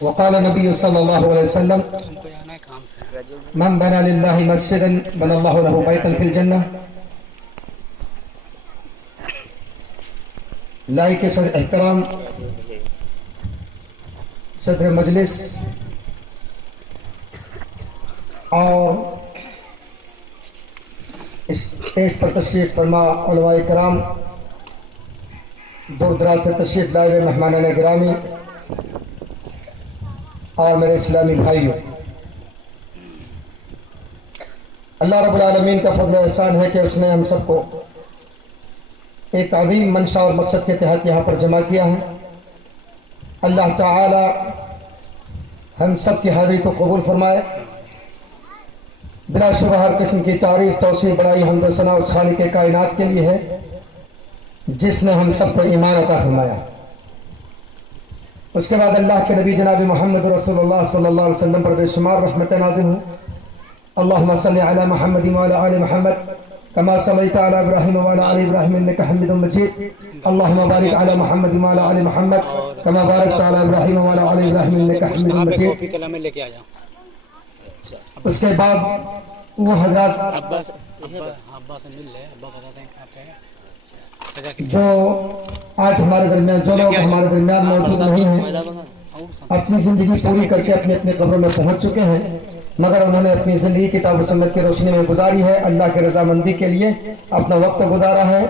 وقال النبي صلى الله عليه وسلم من بنى لله مسجدا بنى الله له بيتا في الجنة. لائق صدر احترام صدر مجلس اور اسٹیج پر تشریف فرما علماء کرام، دور دراز سے تشریف لائے ہوئے مہمانان گرامی اور میرے اسلامی بھائیوں، اللہ رب العالمین کا فضل و احسان ہے کہ اس نے ہم سب کو ایک عظیم منشا اور مقصد کے تحت یہاں پر جمع کیا ہے۔ اللہ تعالی ہم سب کی حاضری کو قبول فرمائے۔ بلا شبہ ہر قسم کی تعریف، توصیف، بڑائی، حمد و ثنا اس خالق کائنات کے لیے ہے جس نے ہم سب کو ایمان عطا فرمایا۔ اس کے بعد اللہ کے نبی جناب محمد رسول اللہ صلی اللہ علیہ وسلم پر بے شمار رحمتیں نازل ہوں۔ اللہم صلی علی محمد وعلی آل محمد کما صلیت علی ابراہیم وعلی آل ابراہیم انک حمید مجید۔ اللہم بارک علی محمد وعلی آل محمد کما بارکت علی ابراہیم وعلی آل ابراہیم انک حمید مجید۔ اس کے بعد وہ حضرات جو آج ہمارے درمیان، جو لوگ ہمارے درمیان موجود نہیں ہیں، اپنی زندگی پوری کر کے اپنے اپنے قبروں میں پہنچ چکے ہیں، مگر انہوں نے اپنی زندگی کتاب و سنت کی روشنی میں گزاری ہے، اللہ کے رضامندی کے لیے اپنا وقت گزارا ہے،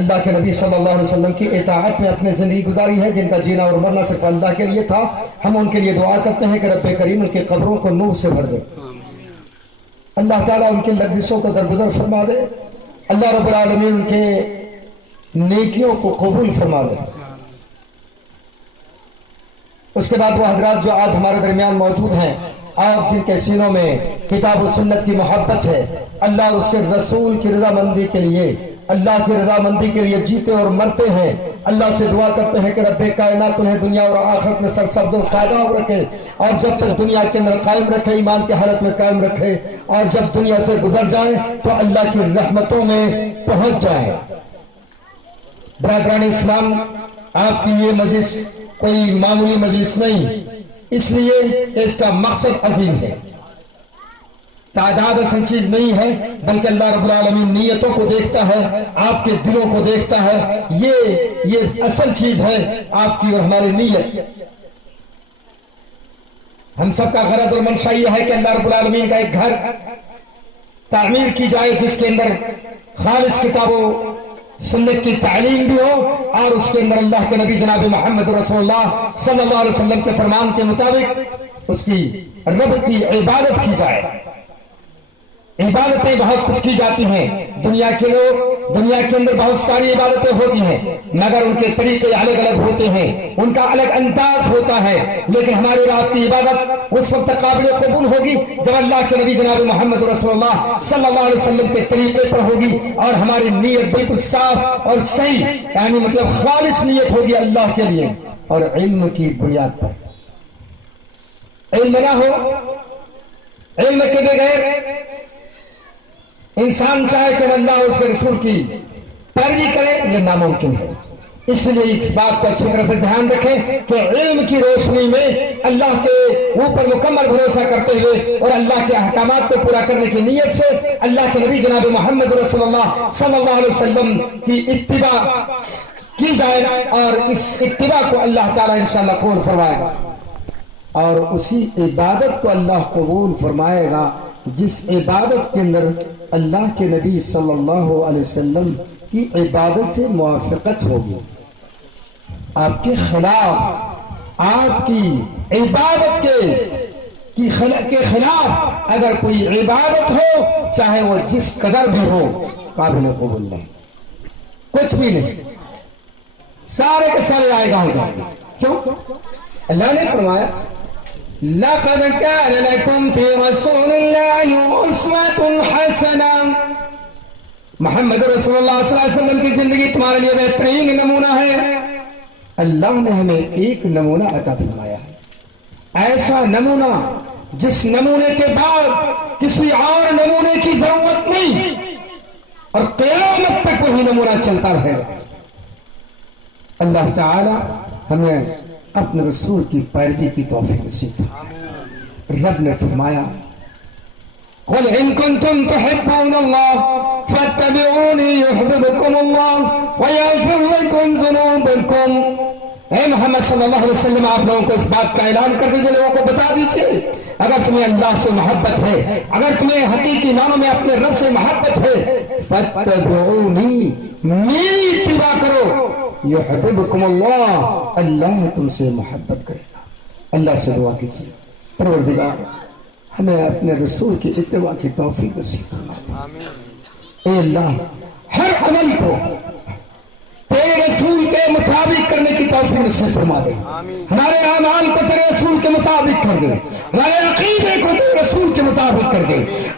اللہ کے نبی صلی اللہ علیہ وسلم کی اطاعت میں اپنی زندگی گزاری ہے، جن کا جینا اور مرنا صرف اللہ کے لیے تھا۔ ہم ان کے لیے دعا کرتے ہیں کہ رب کریم ان کی قبروں کو نور سے بھر دے، اللہ تعالیٰ ان کے لغزشوں کو درگزر فرما دے، اللہ رب العالمین ان کے نیکیوں کو قبول فرما دے۔ اس کے بعد وہ حضرات جو آج ہمارے درمیان موجود ہیں، آپ جن کے سینوں میں کتاب و سنت کی محبت ہے، اللہ اس کے رسول کی رضامندی کے لیے، اللہ کی رضامندی کے لیے جیتے اور مرتے ہیں، اللہ سے دعا کرتے ہیں کہ رب کائنات انہیں دنیا اور آخرت میں سرسبز و شاداب رکھے، اور جب تک دنیا کے اندر قائم رکھے، ایمان کی حالت میں قائم رکھے، اور جب دنیا سے گزر جائیں تو اللہ کی رحمتوں میں پہنچ جائیں۔ برادران اسلام، آپ کی یہ مجلس کوئی معمولی مجلس نہیں، اس لیے کہ اس کا مقصد عظیم ہے، تعداد اصل چیز نہیں ہے، بلکہ اللہ رب العالمین نیتوں کو دیکھتا ہے، آپ کے دلوں کو دیکھتا ہے، یہ اصل چیز ہے آپ کی اور ہماری نیت۔ ہم سب کا غرض اور منشا یہ ہے کہ اللہ رب العالمین کا ایک گھر تعمیر کی جائے جس کے اندر خالص کتاب و سنت کی تعلیم بھی ہو، اور اس کے اندر اللہ کے نبی جناب محمد رسول اللہ صلی اللہ علیہ وسلم کے فرمان کے مطابق اس کی رب کی عبادت کی جائے۔ عبادتیں بہت کچھ کی جاتی ہیں، دنیا کے اندر بہت ساری عبادتیں ہوتی ہیں، مگر ان کے طریقے الگ الگ ہوتے ہیں، ان کا الگ انداز ہوتا ہے، لیکن ہماری اور آپ کی عبادت اس وقت قابل قبول ہوگی جب اللہ کے نبی جناب محمد رسول اللہ صلی اللہ علیہ وسلم کے طریقے پر ہوگی، اور ہماری نیت بالکل صاف اور صحیح، یعنی مطلب خالص نیت ہوگی اللہ کے لیے، اور علم کی بنیاد پر۔ علم نہ ہو، علم کے بغیر انسان چاہے کہ اللہ اس کے رسول کی پیروی کرے، یہ ناممکن ہے۔ اس لیے اس بات کو اچھی طرح سے دھیان رکھیں کہ علم کی روشنی میں اللہ کے اوپر مکمل بھروسہ کرتے ہوئے اور اللہ کے احکامات کو پورا کرنے کی نیت سے اللہ کے نبی جناب محمد رسول اللہ صلی اللہ علیہ وسلم کی اتباع کی جائے، اور اس اتباع کو اللہ تعالیٰ انشاءاللہ قبول فرمائے گا، اور اسی عبادت کو اللہ قبول فرمائے گا جس عبادت کے اندر اللہ کے نبی صلی اللہ علیہ وسلم کی عبادت سے موافقت ہوگی۔ آپ کے خلاف، آپ کی عبادت کے خلاف اگر کوئی عبادت ہو، چاہے وہ جس قدر بھی ہو، قابل قبول نہیں، کچھ بھی نہیں، سارے کے سارے رائے گاہ ہو جائیں گے۔ کیوں؟ اللہ نے فرمایا لَقَدْ كَانَ لَكُمْ فِي رَسُولِ اللَّهِ أُسْوَةٌ حَسَنَةٌ، محمد رسول اللہ صلی اللہ علیہ وسلم کی زندگی تمہارے لیے بہترین نمونہ ہے۔ اللہ نے ہمیں ایک نمونہ عطا فرمایا ہے، ایسا نمونہ جس نمونے کے بعد کسی اور نمونے کی ضرورت نہیں، اور قیامت تک وہی نمونہ چلتا رہے گا۔ اللہ تعالی ہمیں اپنے رسول کی پیروی کی توفیق نصیب فرمائے۔ رب نے فرمایا قل ان کنتم تحبون اللہ فاتبعونی یحببکم اللہ ویغفر لکم ذنوبکم۔ اے محمد صلی اللہ علیہ وسلم، آپ لوگوں کو اس بات کا اعلان کر دیجئے، لوگوں کو بتا دیجئے، اگر تمہیں اللہ سے محبت ہے، اگر تمہیں حقیقی معنوں میں اپنے رب سے محبت ہے، فاتبعونی، میری اتباع کرو، یحببکم اللہ، اللہ تم سے محبت کرے گا۔ اللہ سے دعا کیجیے پروردگار ہمیں اپنے رسول کی اتباع کی توفیق نصیب فرما۔ اے اللہ ہر عمل کو تیرے رسول کے مطابق کرنے کی توفیق نصیب فرما دے، ہمارے اعمال کو تیرے رسول کے مطابق کر دے، ہمارے عقیدے کو تیرے رسول کے مطابق کر دے،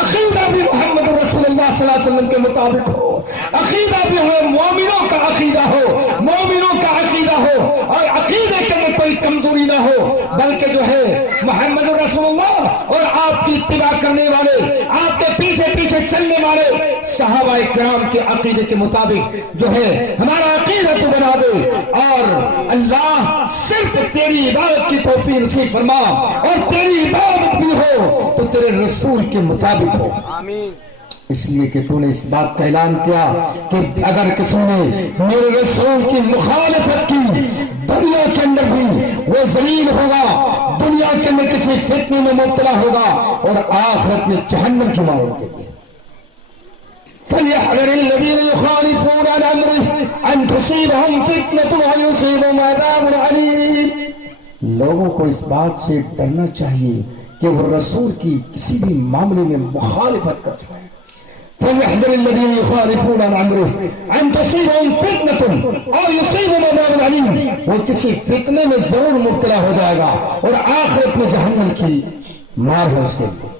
عقیدہ بھی محمد رسول اللہ صلی اللہ علیہ وسلم کے مطابق ہو، عقیدہ بھی ہمیں مومنوں کا عقیدہ ہو، مومنوں کا عقیدہ ہو، اور عقیدے کے اندر کوئی کمزوری نہ ہو، بلکہ جو ہے محمد رسول اللہ اور آپ کی اتباع کرنے والے، آپ کے پیچھے پیچھے چلنے والے صحابہ کرام کے عقیدے کے مطابق جو ہے ہمارا عقیدہ تو بنا دے، اور اللہ صرف تیری عبادت کی توفیق نصیب فرما، اور تیری عبادت بھی ہو تو تیرے رسول کے مطابق ہو۔ اس لیے کہ تو نے اس بات کا اعلان کیا کہ اگر کسی نے میرے رسول کی مخالفت کی دنیا کے اندر بھی وہ ذلیل ہوگا، دنیا کے اندر کسی فتنے میں مبتلا ہوگا، اور آخرت میں جہنم کی ماروں گے۔ فَلْيَحْذَرِ الَّذِينَ يُخَالِفُونَ عَنْ أَمْرِهِ أَن تُصِيبَهُمْ فِتْنَةٌ أَوْ يُصِيبَهُمْ عَذَابٌ أَلِيمٌ۔ لوگوں کو اس بات سے ڈرنا چاہیے کہ وہ رسول کی کسی بھی معاملے میں مخالفت کرتے ہیں۔ فَلْيَحْذَرِ الَّذِينَ يُخَالِفُونَ عَنْ أَمْرِهِ أَن تُصِيبَهُمْ فِتْنَةٌ أَوْ يُصِيبَهُمْ عَذَابٌ أَلِيمٌ۔ وہ کسی فتنے میں ضرور مبتلا ہو جائے گا، اور آخرت میں جہنم کی مار ہے اس کے لیے۔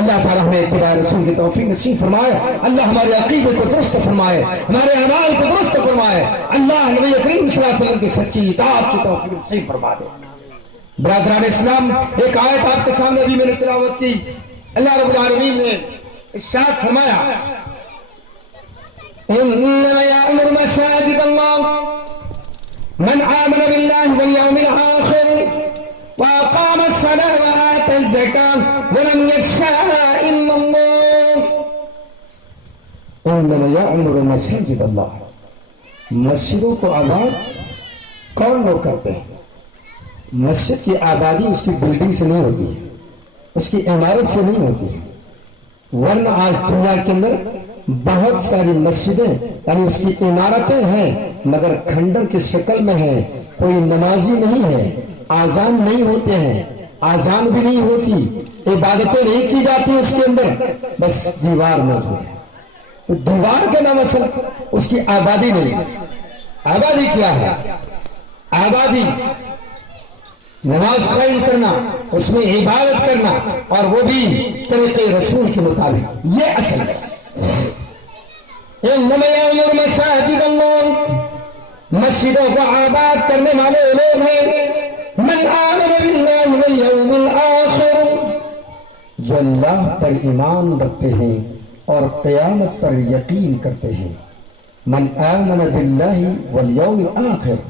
اللہ تعالیٰ ہمیں اتباع رسول کی توفیق نصیب فرمائے، اللہ ہمارے عقیدے کو درست فرمائے، ہمارے اعمال کو درست فرمائے، اللہ نبی کریم صلی اللہ علیہ وسلم کی سچی اطاعت کی توفیق نصیب فرما دے۔ برادران اسلام، ایک آیت آپ کے سامنے ابھی میں نے تلاوت کی، اللہ رب العالمین نے ارشاد فرمایا انما یأمر مساجد اللہ من آمن باللہ والیوم الآخر وأقام الصلاة وآتى الزكاة ولم يخشى إلا الله۔ انما یأمر مساجد اللہ، مسجدوں کو آباد کون لوگ کرتے ہیں؟ مسجد کی آبادی اس کی بلڈنگ سے نہیں ہوتی ہے، اس کی عمارت سے نہیں ہوتی ہے، ورنہ آج دنیا کے اندر بہت ساری مسجدیں یعنی اس کی عمارتیں ہیں مگر کھنڈر کی شکل میں ہیں، کوئی نمازی نہیں ہے، آزان نہیں ہوتے ہیں، آزان بھی نہیں ہوتی، عبادتیں نہیں کی جاتی اس کے اندر، بس دیوار موجود ہے۔ تو دیوار کا نام اصل اس کی آبادی نہیں۔ آبادی کیا ہے؟ آبادی نماز قائم کرنا، اس میں عبادت کرنا، اور وہ بھی طریقے رسول کے مطابق، یہ اصل ہے۔ انما یأمر مساجد اللہ، مسجدوں کو آباد کرنے والے لوگ ہیں من آمن باللہ والیوم الآخر، جو اللہ پر ایمان رکھتے ہیں اور قیامت پر یقین کرتے ہیں۔ من آمن باللہ والیوم الآخر،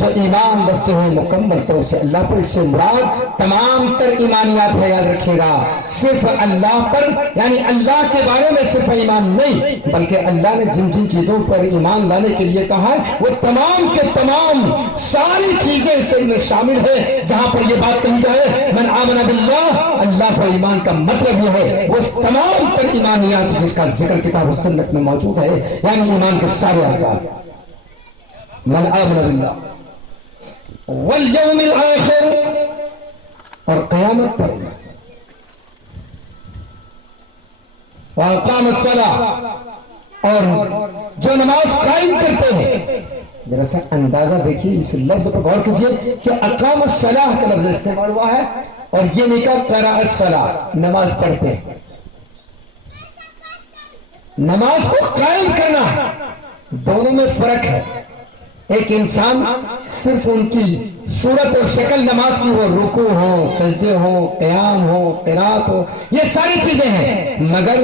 جو ایمان رکھتے ہیں مکمل طور سے اللہ پر، اس سے مراد تمام تر ایمانیات ہے، یاد رکھیے گا، صرف اللہ پر یعنی اللہ کے بارے میں صرف ایمان نہیں، بلکہ اللہ نے جن جن چیزوں پر ایمان لانے کے لیے کہا ہے وہ تمام کے تمام ساری چیزیں اس میں شامل ہے۔ جہاں پر یہ بات کہی جائے من آمن باللہ، اللہ پر ایمان کا مطلب یہ ہے وہ تمام تر ایمانیات جس کا ذکر کتاب و سنت میں موجود ہے، یعنی ایمان کے سارے ارکان۔ من آمن باللہ والیوم الآخر، اور قیامت پر، وأقام الصلاة، اور جو نماز قائم کرتے ہیں۔ ذرا سا اندازہ دیکھیے، اس لفظ پر غور کیجیے کہ اقام الصلاة کا لفظ استعمال ہوا ہے، اور یہ نہیں کہا قرأ الصلاة، نماز پڑھتے ہیں۔ نماز کو قائم کرنا، دونوں میں فرق ہے۔ ایک انسان صرف ان کی صورت اور شکل نماز کی ہو، رکوع ہو، سجدے ہو، قیام ہو، قرات ہو، یہ ساری چیزیں ہیں، مگر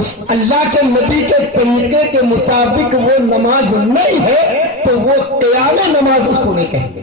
اس اللہ کے نبی کے طریقے کے مطابق وہ نماز نہیں ہے تو وہ قیام نماز اس کو نہیں کہیں گے۔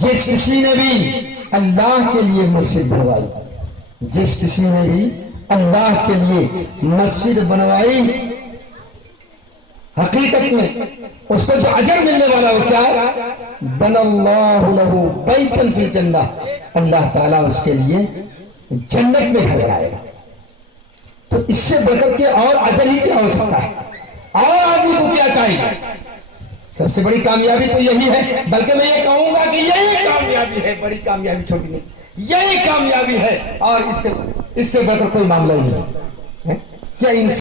جس کسی نے بھی اللہ کے لیے مسجد بنوائی، جس کسی نے بھی اللہ کے لیے مسجد بنوائی، حقیقت میں اس کو جو اجر ملنے والا ہو کیا ہے؟ بن اللہ لہ بیتن فی الجنہ، اللہ تعالیٰ اس کے لیے جنت میں گھر بنائے گا۔ تو اس سے بڑھ کر کے اور اجر ہی کیا ہو سکتا ہے؟ اور آدمی کو کیا چاہیے؟ سب سے بڑی کامیابی تو یہی ہے، بلکہ میں یہ کہوں گا کہ یہی کامیابی ہے، بڑی کامیابی چھوٹی نہیں، یہی کامیابی ہے، اور اس سے بڑھ کر کوئی معاملہ ہی نہیں ہے۔ کیا